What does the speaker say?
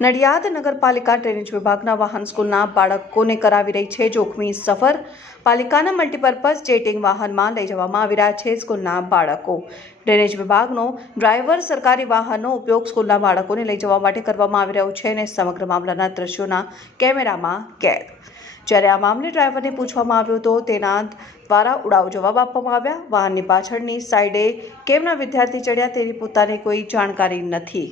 નડિયાદ નગરપાલિકા ડ્રેનેજ વિભાગના વાહન સ્કૂલના બાળકોને કરાવી રહી છે જોખમી સફર. પાલિકાના મલ્ટીપર્પઝ જેટિંગ વાહનમાં લઈ જવામાં આવી રહ્યા છે સ્કૂલના બાળકો. ડ્રેનેજ વિભાગનો ડ્રાઈવર સરકારી વાહનનો ઉપયોગ સ્કૂલના બાળકોને લઈ જવા માટે કરવામાં આવી રહ્યો છે અને સમગ્ર મામલાના દ્રશ્યોના કેમેરામાં કેદ. જ્યારે આ મામલે ડ્રાઈવરને પૂછવામાં આવ્યો તો તેના દ્વારા ઉડાવ જવાબ આપવામાં આવ્યા. વાહનની પાછળની સાઈડે કેમના વિદ્યાર્થી ચડ્યા તેની પોતાને કોઈ જાણકારી નથી.